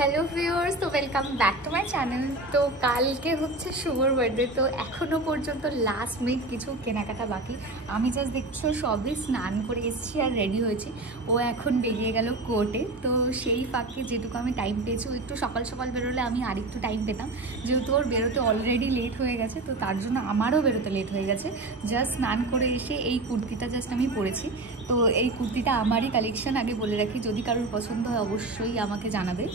Hello viewers, তো welcome back to my channel. তো কালকে হচ্ছে শুভর বার্থডে, তো এখনও পর্যন্ত লাস্ট মিনিট কিছু কেনাকাটা বাকি। আমি জাস্ট দেখছো সবই স্নান করে এসেছি আর রেডি হয়েছি। ও এখন বেরিয়ে গেল কোর্টে, তো সেই ফাঁকে যেটুকু আমি টাইম পেয়েছি, ও একটু সকাল সকাল বেরোলে আমি আরেকটু টাইম পেতাম, যেহেতু ওর বেরোতে অলরেডি লেট হয়ে গেছে, তো তার জন্য আমারও বেরোতে লেট হয়ে গেছে। জাস্ট স্নান করে এসে এই কুর্তিটা জাস্ট আমি পরেছি। তো এই কুর্তিটা আমারই কালেকশন, আগে বলে রাখি, যদি কারোর পছন্দ হয় অবশ্যই আমাকে জানাবে।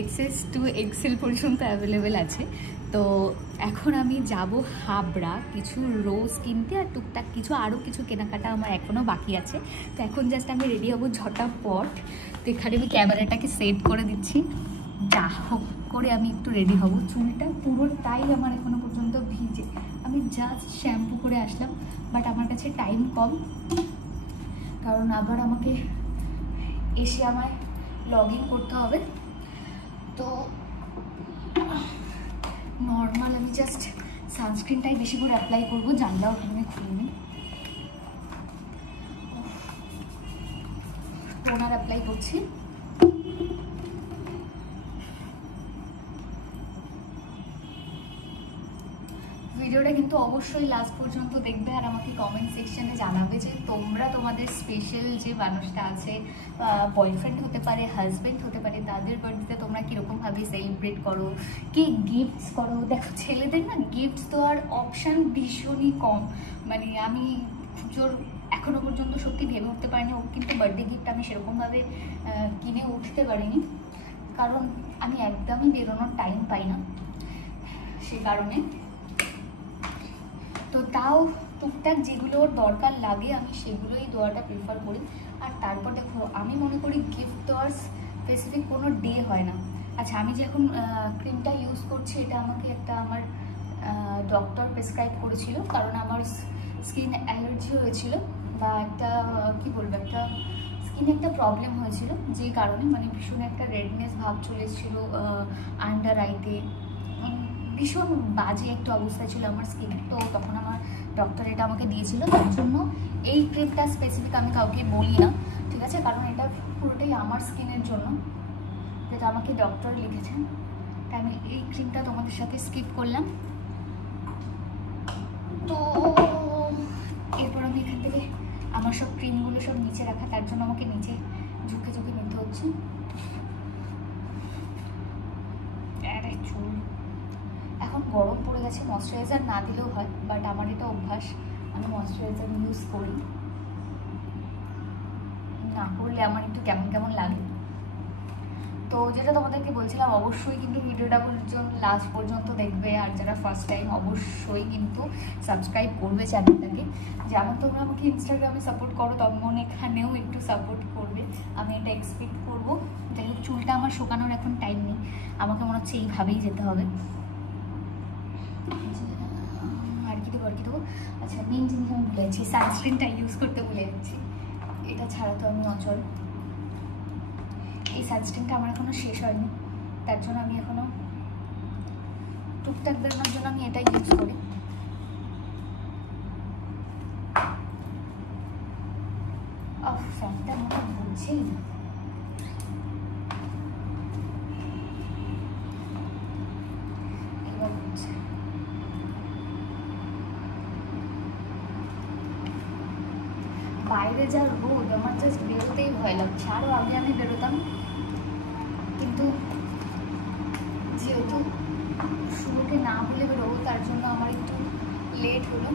এক্সেস টু এক্সেল পর্যন্ত অ্যাভেলেবেল আছে। তো এখন আমি যাব হাবড়া কিছু রোজ কিনতে, আর টুকটাক কিছু আরও কিছু কেনাকাটা আমার এখনও বাকি আছে। তো এখন জাস্ট আমি রেডি হব ঝটাপট। তো এখানে আমি ক্যামেরাটাকে সেট করে দিচ্ছি, যা হোক করে আমি একটু রেডি হব। চুলটা পুরোটাই আমার এখনও পর্যন্ত ভিজে, আমি জাস্ট শ্যাম্পু করে আসলাম, বাট আমার কাছে টাইম কম, কারণ আবার আমাকে এসে আমায় লগ ইন করতে হবে। তো নর্মাল আমি জাস্ট সানস্ক্রিনটাই বেশি করে অ্যাপ্লাই করবো। জানলাও আমি খুলে নিই, টোনার অ্যাপ্লাই করছি। ভিডিওটা কিন্তু অবশ্যই লাস্ট পর্যন্ত দেখবে, আর আমাকে কমেন্ট সেকশনে জানাবে যে তোমরা তোমাদের স্পেশাল যে মানুষটা আছে, বয়ফ্রেন্ড হতে পারে, হাজব্যান্ড হতে পারে, তাদের বার্থডেতে তোমরা কীরকমভাবে সেলিব্রেট করো, কি গিফটস করো। দেখো ছেলেদের না গিফটস তো আর অপশান ভীষণই কম, মানে আমি জোর এখনও পর্যন্ত সত্যি ভেবে উঠতে পারিনি। ও কিন্তু বার্থডে গিফট আমি সেরকমভাবে কিনে উঠতে পারিনি, কারণ আমি একদমই বেরোনোর টাইম পাই না সে কারণে। তো তাও টুকটাক যেগুলো ওর দরকার লাগে আমি সেগুলোই দেওয়াটা প্রেফার করি। আর তারপর দেখো, আমি মনে করি গিফট দেওয়ার স্পেসিফিক কোনো ডে হয় না। আচ্ছা, আমি যে এখন ক্রিমটা ইউজ করছি, এটা আমাকে একটা আমার ডক্টর প্রেসক্রাইব করেছিল, কারণ আমার স্কিন অ্যালার্জি হয়েছিল, বা একটা কি বলবো, একটা স্কিনে একটা প্রবলেম হয়েছিল, যে কারণে মানে ভীষণ একটা রেডনেস ভাব চলে এসেছিলো আন্ডার আইতে, ভীষণ বাজে একটু অবস্থা ছিল আমার স্কিন। তো তখন আমার ডক্টর এটা আমাকে দিয়েছিল, তার জন্য এই ক্রিমটা স্পেসিফিক আমি কাউকে বলি না, ঠিক আছে, কারণ এটা পুরোটাই আমার স্কিনের জন্য, যেটা আমাকে ডক্টর লিখেছেন। তাই আমি এই ক্রিমটা তোমাদের সাথে স্কিপ করলাম। তো এরপর আমি এখান থেকে আমার সব ক্রিমগুলো সব নিচে রাখা, তার জন্য আমাকে নিচে ঝুঁকে ঝুঁকে নিতে হচ্ছে। আরে চুল এখন গরম পড়ে গেছে, ময়শ্চারাইজার না দিলেও হয়, বাট আমার এটা অভ্যাস, আমি ময়শ্চারাইজার ইউজ করি, না করলে আমার একটু কেমন কেমন লাগে। তো যেটা তোমাদেরকে বলছিলাম, অবশ্যই কিন্তু ভিডিওটা লাস্ট পর্যন্ত দেখবে, আর যারা ফার্স্ট টাইম অবশ্যই কিন্তু সাবস্ক্রাইব করবে চ্যানেলটাকে। যেমন তোমরা আমাকে ইনস্টাগ্রামে সাপোর্ট করো, তেমন এখানেও একটু সাপোর্ট করবে, আমি এটা এক্সপেক্ট করবো। যাই হোক, চুলটা আমার শুকানোর এখন টাইম নেই, আমাকে মনে হচ্ছে এইভাবেই যেতে হবে। আর কি দেবো, আচ্ছা মেন জিনিস আমি ভুলে যাচ্ছি, সানস্ক্রিনটা ইউজ করতে ভুলে যাচ্ছি, এটা ছাড়া তো আমি অচল। এই সানস্ক্রিনটা আমার এখনও শেষ হয়নি, তার জন্য আমি এখনও টুকটাক বেরোনোর জন্য আমি এটা ইউজ করি। ফ্যানটা মনে বুঝছেই না। এবার বুঝছে। বাইরে যা রোদ, আমার জাস্ট বেরোতেই ভয় লাগছে। আরও আগে আমি বেরোতাম, কিন্তু যেহেতু শুভকে না বলে বেরোবো, তার জন্য আমার একটু লেট হলো,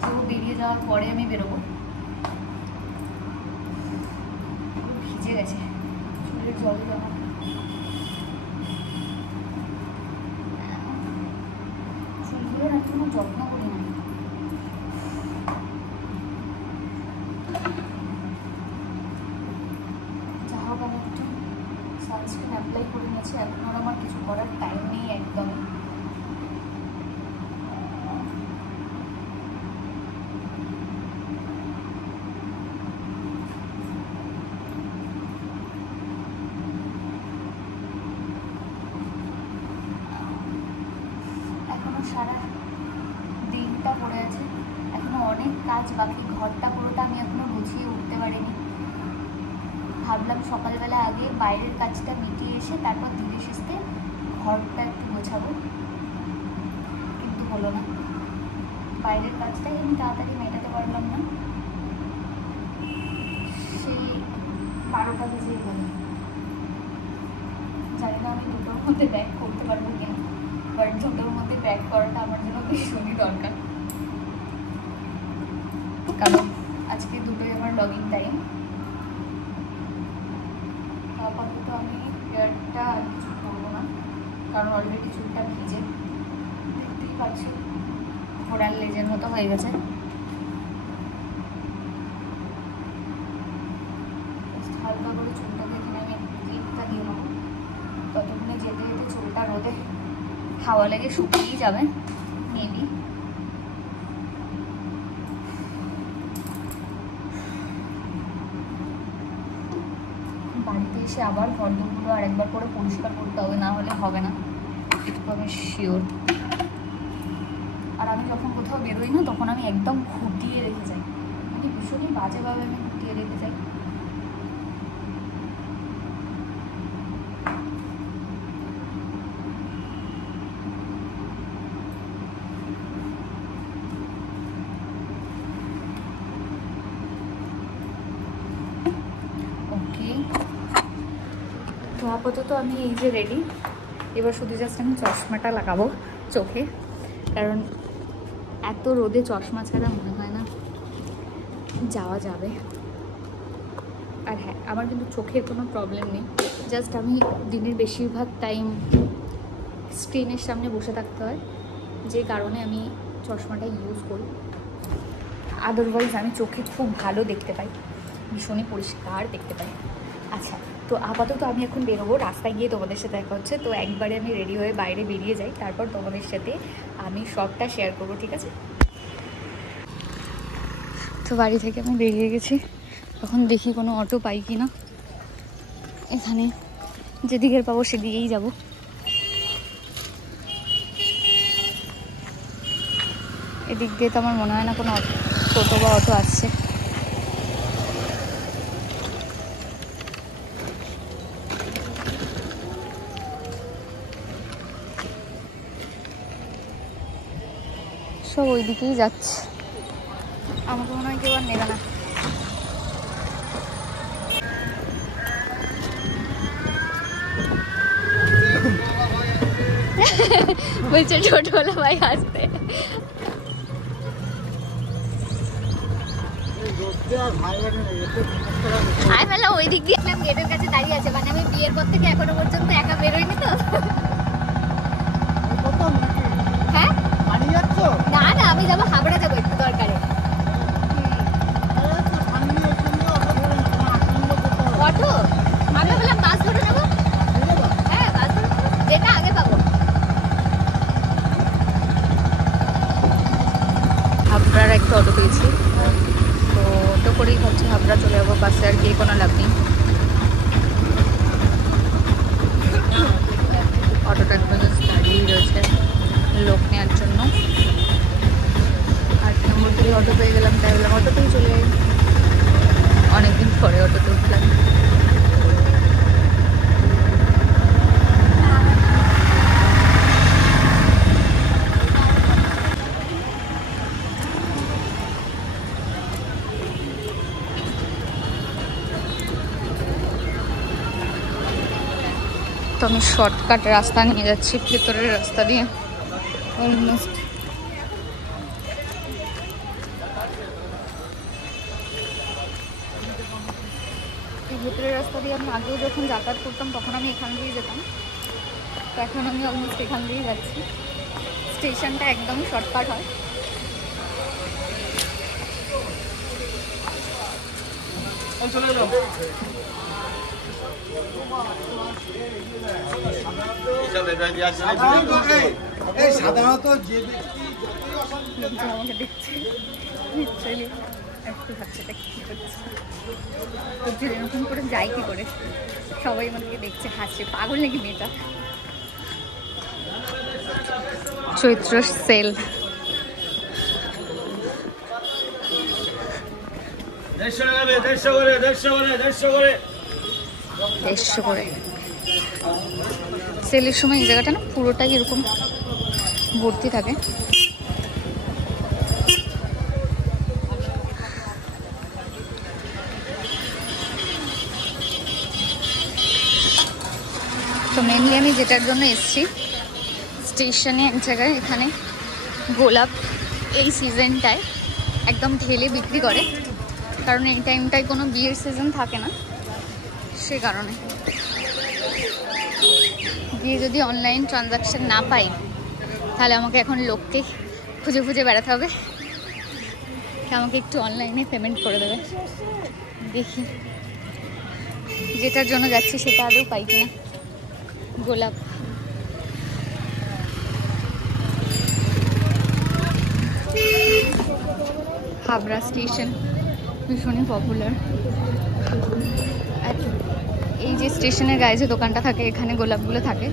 যে ও বেরিয়ে যাওয়ার পরে আমি বেরোবো। ভিজে গেছে, চুলের জল জমা। চুলগুলোর আমি কোনো যত্ন করি না। যা হোক, আমি একটু সানস্ক্রিন অ্যাপ্লাই করে নিয়েছি, এখন আর আমার কিছু করার টাইম নেই একদম। এখনো সারা দিনটা পড়ে আছে, এখনো অনেক কাজ বাকি, ঘরটা পুরোটা আমি এখনো গুছিয়ে উঠতে পারিনি। ভাবলাম সকালবেলা আগে বাইরের কাজটা মিটিয়ে এসে তারপর ধীরে সুস্থে ঘরটা একটু গোছাবো, কিন্তু হলো না। বাইরের কাজটাই আমি তাড়াতাড়ি মেটাতে পারলাম না, সেই 12টা বেজে গেল। জানি না আমি দুটোর মধ্যে ব্যাক করতে পারবো কিনা, বাট দুটোর মধ্যে ব্যাক করাটা আমার জন্য ভীষণই দরকার, কারণ আজকে দুটোই আমার লগইন টাইম। আপাতত আমি হেয়ারটা কিছু করবো না, কারণ অলরেডি চুলটা ভিজে, দেখতেই পাচ্ছি ঘোড়ার লেজের মতো হয়ে গেছে। হালকা করে চুলটাকে এখানে আমি ক্লিপটা দিয়ে নেবো, ততক্ষণে যেতে যেতে চুলটা রোদে হাওয়া লেগে শুকিয়েই যাবে মেবি। বাড়িতে এসে আবার ঘরগুলো আরেকবার করে পরিষ্কার করতে হবে, না হলে হবে না, আমি শিওর। আর আমি যখন কোথাও বেরোই না তখন আমি একদম ঘুটিয়ে রেখে যাই, মানে ভীষণই বাজেভাবে আমি ঘুটিয়ে রেখে যাই। ওকে, তো আপাতত আমি এই যে রেডি। এবার শুধু জাস্ট আমি চশমাটা লাগাবো চোখে, কারণ এত রোদে চশমা ছাড়া মনে হয় না যাওয়া যাবে। আর হ্যাঁ, আমার কিন্তু চোখের কোনো প্রবলেম নেই, জাস্ট আমি দিনের বেশিরভাগ টাইম স্ক্রিনের সামনে বসে থাকতে হয়, যে কারণে আমি চশমাটা ইউজ করি। আদারওয়াইজ আমি চোখে খুব ভালো দেখতে পাই, ভীষণই পরিষ্কার দেখতে পাই। আচ্ছা, তো আপাতত আমি এখন বেরোবো, রাস্তায় গিয়ে তোমাদের সাথে দেখা হচ্ছে। তো একবারে আমি রেডি হয়ে বাইরে বেরিয়ে যাই, তারপর তোমাদের সাথে আমি সবটা শেয়ার করবো, ঠিক আছে? তো বাড়ি থেকে আমি বেরিয়ে গেছি, এখন দেখি কোনো অটো পাই কি না। এখানে যেদিকের পাবো সেদিকেই যাব। এদিক দিয়ে তো আমার মনে হয় না কোনো টোটো বা অটো আসছে। সব ওই দিকেই যাচ্ছে, আমাকে মনে হয় কেউ আর নেবে না। বলছে ছোটবেলা ভাই আসতে। আমি বললাম ওই দিক দিয়ে গেটের কাছে দাঁড়িয়ে আছে, মানে আমি বিয়ের পর থেকে এখনো পর্যন্ত একা বেরোইনি তো। হ্যাঁ, না না, আমি যাবো হাবড়া, যাবো একটু দরকারে। অটো? আমি বললাম বাস ধরে নেবো। হ্যাঁ, বাস ধরে নেবো, যেটা আগে পাবো। হাবড়ার একটা অটো পেয়েছি, তো অটো করেই ভাবছি হাবড়া চলে যাবো, বাসে আর গিয়ে কোনো লাভ নেই। অটোটা একটু জাস্ট দাঁড়িয়েই রয়েছে লোক নেওয়ার জন্য। 8 নম্বর থেকে অটো পেয়ে গেলাম, তাই বললাম অটোতেই চলে যাই। অনেকদিন পরে অটোতে উঠলাম। তো আমি শর্টকাট রাস্তা নিয়ে যাচ্ছি, ভেতরের রাস্তা দিয়ে অলমোস্ট। এই ভেতরের রাস্তা দিয়ে আমি আগেও যখন যাতায়াত করতাম তখন আমি এখান দিয়েই যেতাম, তো এখন আমি অলমোস্ট এখান দিয়েই যাচ্ছি। স্টেশনটা একদম শর্টকাট হয়। সাধারণত যে আমাকে দেখছে একটু ভাবছে কি করছে, এরকম করে যাই কি করে, সবাই আমাকে দেখছে, হাসছে, পাগল নাকি মেয়েটা। চৈত্র সেল, 150 করে 150 করে 150 করে দেড়শো করে। সেলের সময় এই জায়গাটা না পুরোটাই এরকম ভর্তি থাকে। তো মেনলি আমি যেটার জন্য এসেছি স্টেশনে এক জায়গায়, এখানে গোলাপ এই সিজনটায় একদম ঢেলে বিক্রি করে, কারণ এই টাইমটায় কোনো বিয়ের সিজন থাকে না, সে কারণে। গিয়ে যদি অনলাইন ট্রানজাকশন না পাই তাহলে আমাকে এখন লোককে খুঁজে খুঁজে বেড়াতে হবে, আমাকে একটু অনলাইনে পেমেন্ট করে দেবে। দেখি যেটার জন্য যাচ্ছি সেটা আদৌ পাই কিনা। গোলাপ হাবড়া স্টেশন ভীষণই পপুলার। এই যে স্টেশনের গায়ে যে দোকানটা থাকে এখানে গোলাপগুলো থাকে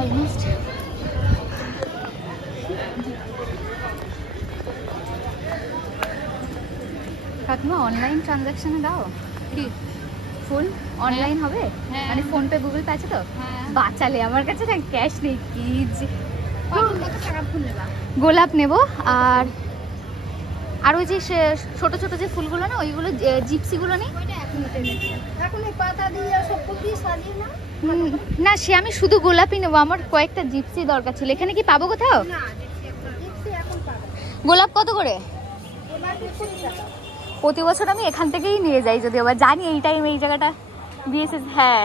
অলমোস্ট। কাকিমা অনলাইন ট্রানজাকশনে দাও কি? ফুল অনলাইন হবে? মানে ফোনপে গুগল পে আছে তো? বাঁচালে, আমার কাছে না ক্যাশ নেই। কি যে গোলাপ নেব, আর ওই যে ছোট ছোট যে ফুলগুলো না ওইগুলো জিপসিগুলো নেই না, সে আমি শুধু গোলাপই নেবো, আমার কয়েকটা জিপসি দরকার ছিল। এখানে কি পাবো কোথাও? গোলাপ কত করে? প্রতি বছর আমি এখান থেকেই নিয়ে যাই, যদি আবার জানি এই টাইমে এই জায়গাটা দিয়েছে। হ্যাঁ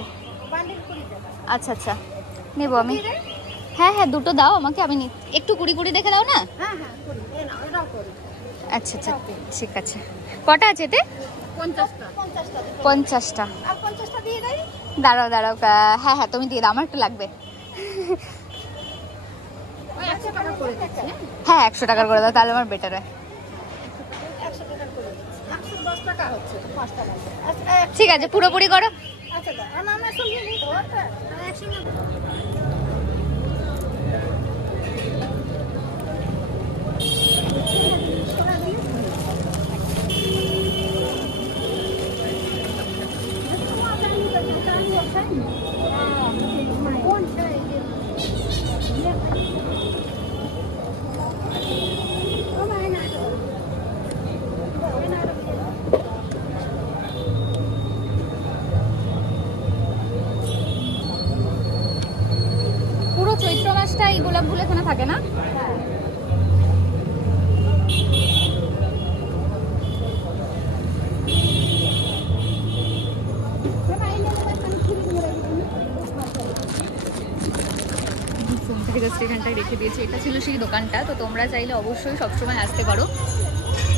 আচ্ছা আচ্ছা নেবো আমি। হ্যাঁ হ্যাঁ দুটো দাও আমাকে, আমি একটু কুড়ি কুড়ি দেখে দাও না। আচ্ছা আচ্ছা ঠিক আছে। কটা আছে এতে? 50টা। দাঁড়াও দাঁড়াও, হ্যাঁ হ্যাঁ তুমি দিয়ে দাও, আমার একটু লাগবে। হ্যাঁ 100 টাকার করে দাও, তাহলে আমার বেটার হয়। ঠিক আছে পুরোপুরি করো। পুরো চৈত্র মাসটা এই গোলাপগুলো এখানে থাকে না? এখানটায় রেখে দিয়েছি, এটা ছিল সেই দোকানটা। তো তোমরা চাইলে অবশ্যই সবসময় আসতে পারো।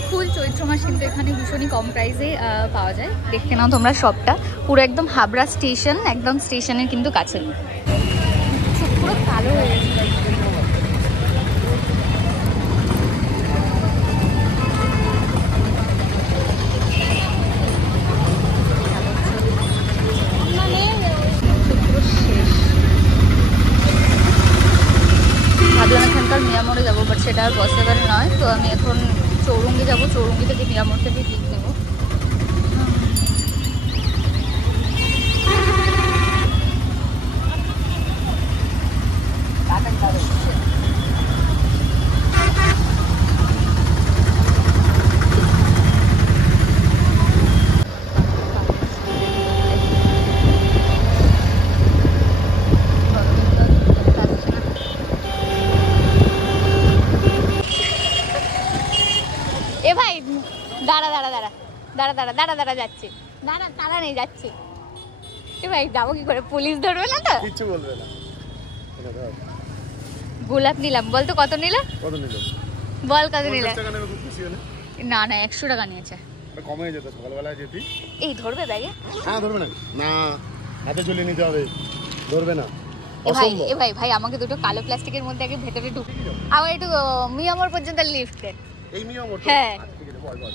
ফুল চৈত্র মাস কিন্তু এখানে ভীষণই কম প্রাইসে পাওয়া যায়। দেখতে নাও তোমরা সবটা, পুরো একদম হাবড়া স্টেশন, একদম স্টেশনের কিন্তু কাছে। পুরো কালো হয়ে গেছে। ভাবলাম এখানকার মিয়ামোড়ে যাবো, বাট সেটা আর পসিবল নয়। তো আমি এখন চৌরঙ্গি যাবো, চৌরঙ্গি থেকে মিয়ামোড় থেকে পিক নেবো। এ ভাই দাঁড়া দাঁড়া দাঁড়া দাঁড়া দাঁড়া দাঁড়া দাঁড়া যাচ্ছে, দাঁড়া দাঁড়া নেই যাচ্ছে। এ ভাই যাবো কি করে? পুলিশ ধরবে না তো? কিছু বলবে না। গোলাপ নিলাম, বল তো কত নিল? কত নিল বল কত নিল? না না 100 টাকা নিয়েছে। কমে যেত সকালবেলা যেতি। এই ধরবে ব্যাগে? হ্যাঁ ধরবে না, না হাতে ঝুলিয়ে নিতে হবে, ধরবে না। এ ভাই ভাই আমাকে দুটো কালো প্লাস্টিকের মধ্যে আগে ভেতরে ঢুকে আমার একটু মিয়ামোর পর্যন্ত লিফট দে। এই মিয়ামোর? হ্যাঁ ঠিক আছে বল বল।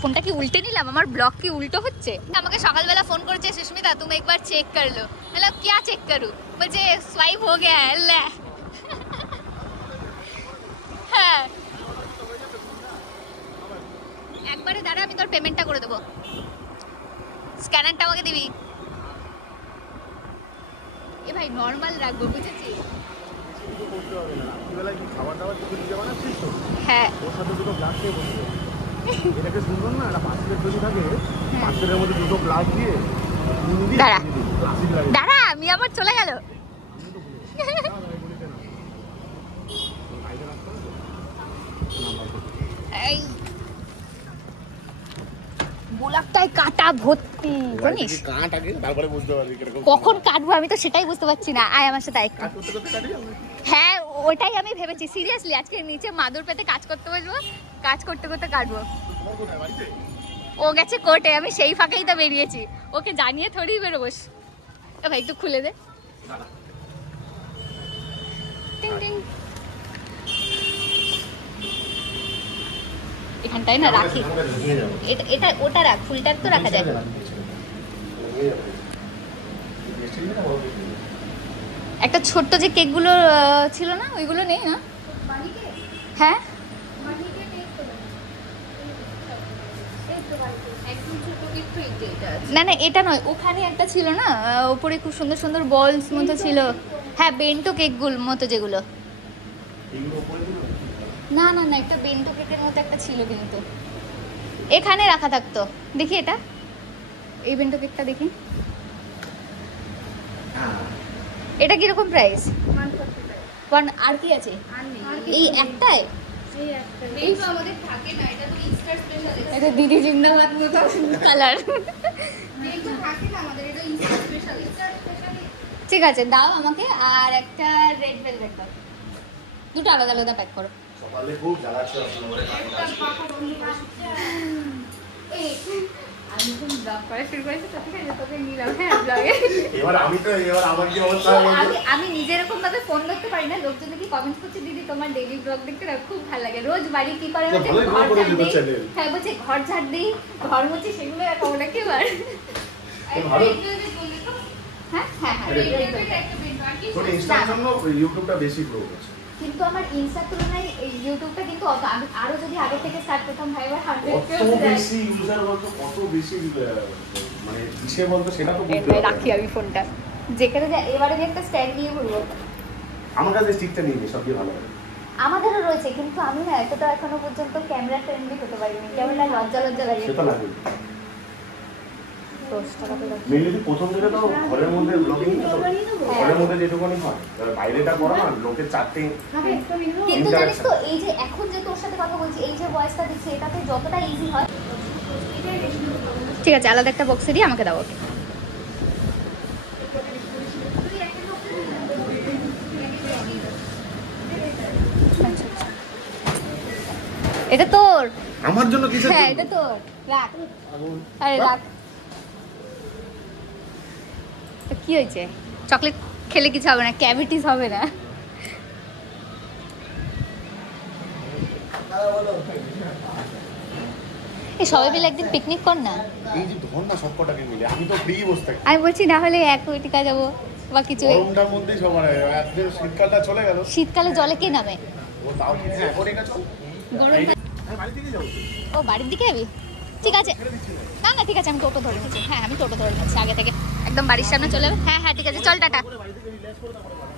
ফোনটা কি উল্টে নিলাম? আমার ব্লগ কি উল্টো হচ্ছে? আমাকে সকালবেলা ফোন করেছে সুস্মিতা, তুমি একবার চেক कर लो। मतलब क्या चेक करूं? मुझे स्वाइप हो गया है। ले হ্যাঁ একবারে দাঁড়া, আমি তোর পেমেন্টটা করে দেবো। স্ক্যানারটা আমাকে দিবি। এ ভাই নর্মাল রাখবো, বুঝেছিস? হ্যাঁ দাঁড়া দাঁড়া, আমি আবার চলে গেল। এই গোলাপটায় কাটা ভর্তি, জানিস? কখন কাটবো আমি তো সেটাই বুঝতে পারছি না। আয় আমার সাথে একটু। হ্যাঁ ওটাই আমি ভেবেছি, সিরিয়াসলি আজকে নিচে মাদুর পেতে কাজ করতে বসবো, কাজ করতে করতে কাটবো। ও গেছে কোর্টে, আমি সেই ফাঁকেই তো বেরিয়েছি, ওকে জানিয়ে থোড়ি বেরোবোস। তো ভাই একটু খুলে দে। টিং টিং। এখানটায় না রাখি, এটা ওটা রাখ, ফুলটার তো রাখা যায়। একটা ছোট্ট যে কেকগুলো ছিল না, ওইগুলো নেই না? হ্যাঁ না না এটা নয়, ওখানে একটা ছিল না উপরে, খুব সুন্দর সুন্দর বলস মতো ছিল। হ্যাঁ বেন্টো কেকগুলো মতো যেগুলো। না না না, একটা বেন্টো কেকের মতো একটা ছিল, কিন্তু এখানে রাখা থাকতো। দেখি এটা, এই বেন্টো কেকটা দেখি, এটা কিরকম প্রাইস? 1 আর কি আছে? এই একটাই? এটা দিদি জিন্দাবাদ মতো কালার। ঠিক আছে দাও আমাকে, আর একটা রেড ভেলভেট দাও, দুটো আলাদা আলাদা প্যাক করো। আমি নিজের এরকম ভাবে ফোন ধরতে পারি না, লোকজন দেখি কমেন্ট করছে দিদি তোমার ডেইলি ব্লগ দেখতে না খুব ভালো লাগে। রোজ বাড়ি কি করে, হ্যাঁ বলছে ঘর ঝাড় দিই, ঘর মুছি, সেগুলো এখন নাকি এবার। হ্যাঁ হ্যাঁ কিন্তু আমার ইনস্টার তুলনায় ইউটিউবটা কিন্তু আমি আরো যদি আগে থেকে স্টার্ট করতাম ভাই, এবার 100 রাখি আমি ফোনটা যেখানে এবারে একটা স্ট্যান্ড নিয়ে ঘুরবো। আমার কাছে স্টিকটা নিয়ে সবচেয়ে ভালো হয়। আমাদেরও রয়েছে, কিন্তু আমি না এতটা এখনো পর্যন্ত ক্যামেরা ফ্রেন্ডলি হতে পারিনি, ক্যামেরা লজ্জা লজ্জা লাগে। সেটা লাগে প্রথম দিকে তো ঘরের মধ্যে ব্লগিং, ঘরের মধ্যে যেটুকুনি হয়, বাইরেটা করো না লোকের চারটে। কিন্তু জানিস তো এই যে এখন যে তোর সাথে কথা বলছি, এই যে ভয়েসটা দিচ্ছি, এটাতে যতটা ইজি হয়। ঠিক আছে আলাদা একটা বক্সে দিয়ে আমাকে দাও। ওকে এটা তোর, আমার জন্য কিসের? হ্যাঁ এটা তোর, রাখ। আরে রাখ। তো কি হয়েছে? চকলেট খেলে কিছু হবে না, ক্যাভিটিস হবে না। এই সবাই মিলে একদিন পিকনিক কর না। এই যে ধর না সবকটাকে মিলে, আমি তো ফ্রি বসে থাকি। আমি বলছি না হলে এক ওইটিকা যাবো বা কিছু। গরমটার মধ্যেই সবার একদিন শীতকালটা চলে গেল। শীতকালে জলে কে নামে? ও তাও ঠিক আছে, এখন এটা চল। গরম বাড়ি থেকে যাবো। ও বাড়ির দিকে যাবি? ঠিক আছে না না ঠিক আছে, আমি টোটো ধরে নিচ্ছি। হ্যাঁ আমি টোটো ধরে নিচ্ছি আগে থেকে, একদম বাড়ির সামনে চলে যাবে। হ্যাঁ হ্যাঁ ঠিক আছে চল টাটা।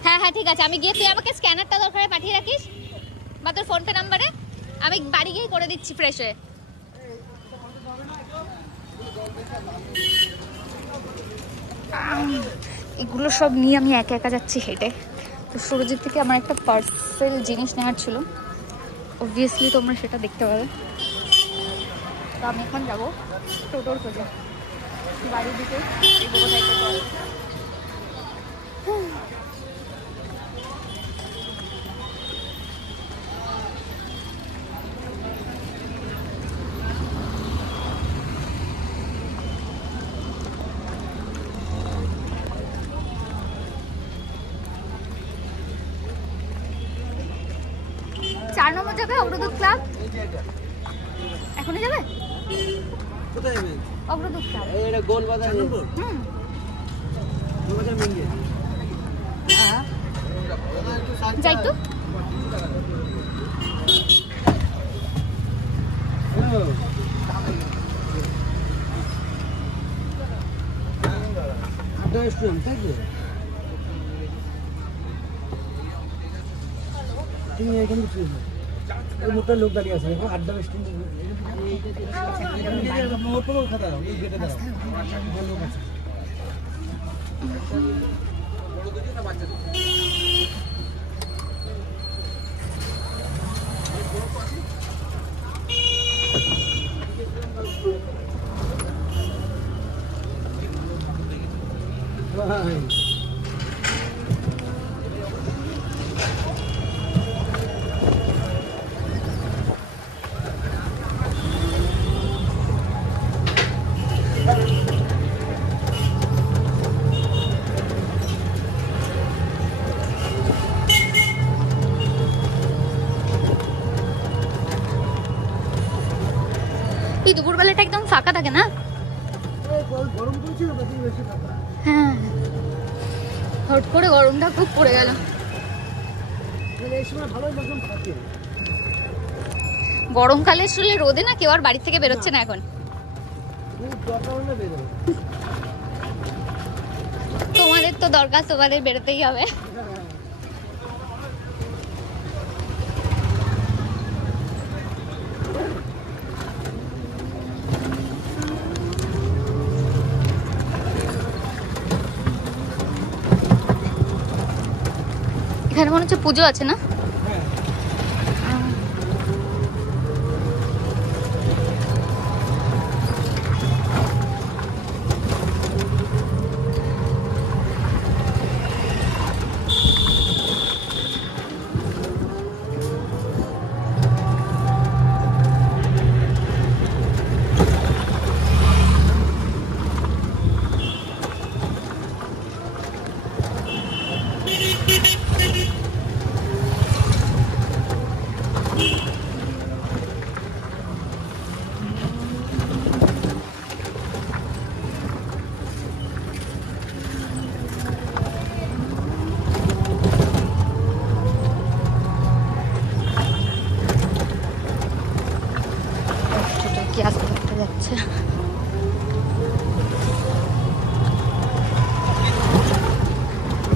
হ্যাঁ হ্যাঁ ঠিক আছে, আমি গিয়ে তুই আমাকে স্ক্যানারটা দরকারে পাঠিয়ে রাখিস বা তোর ফোনপে নাম্বারে, আমি বাড়ি গিয়ে করে দিচ্ছি ফ্রেশ হয়ে। এগুলো সব নিয়ে আমি একা একা যাচ্ছি হেঁটে। তো সুরজিৎ থেকে আমার একটা পার্সেল জিনিস নেওয়ার ছিল, অবভিয়াসলি তোমরা সেটা দেখতে পাবে। তো আমি এখন যাবো টোটোর খোঁজে বাড়ির দিকে। চার নম্বর যাবে অগ্রদূত ক্লাব, এখনই যাবে? কোথায় যাবে? অগ্রদূত ক্লাব, এটা গোল বাজার নম্বর। গোল বাজার মেইন গেট। হ্যাঁ যাই তো। হ্যালো আড্ডা রেস্টুরেন্ট তাই তো? তুমি এখানে কি ওই মোটা লোক দাঁড়িয়ে আছে দেখো আড্ডা রেস্টুরেন্ট ওর কোনো খাতা দাও এই গেটে দাও লোক আছে এই দুপুরবেলাটা একদম ফাঁকা থাকে না? গরম পড়ছে না বেশি বেশি ফাঁকা। হ্যাঁ হট করে গরমটা খুব পড়ে গেল। এই সময় ভালোই লোকজন থাকে। গরমকালে আসলে রোদে না কেউ আর বাড়ি থেকে বেরোচ্ছে না এখন। তোমাদের তো দরকার, তোমাদের বেরোতেই হবে। এখানে মনে হচ্ছে পুজো আছে না? কি আস্তে আস্তে যাচ্ছে।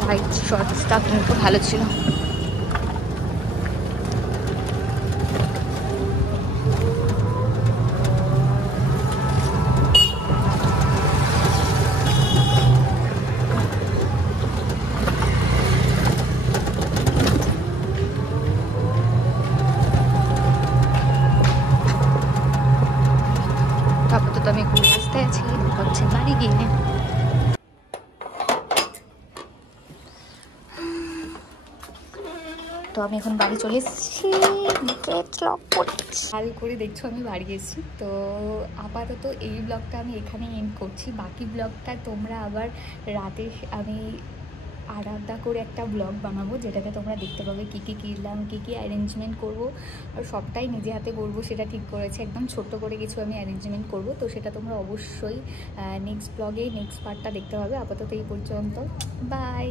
হোয়াইট শর্টসটা কিন্তু ভালো ছিল। আপাতত আমি একটু রাস্তায় আছি, হচ্ছে বাড়ি গিয়ে। তো আমি এখন বাড়ি চলে এসেছি, হাল করে দেখছো আমি বাড়ি এসেছি। তো আপাতত এই ব্লগটা আমি এখানে এন্ড করছি। বাকি ব্লগটা তোমরা আবার রাতে আমি আলাদা করে একটা ব্লগ বানাবো, যেটাতে তোমরা দেখতে পাবে কী কী কিনলাম, কী কী অ্যারেঞ্জমেন্ট করবো। আর সবটাই নিজে হাতে করবো সেটা ঠিক করেছে, একদম ছোট্ট করে কিছু আমি অ্যারেঞ্জমেন্ট করবো। তো সেটা তোমরা অবশ্যই নেক্সট ব্লগে নেক্সট পার্টটা দেখতে পাবে। আপাতত এই পর্যন্ত, বাই।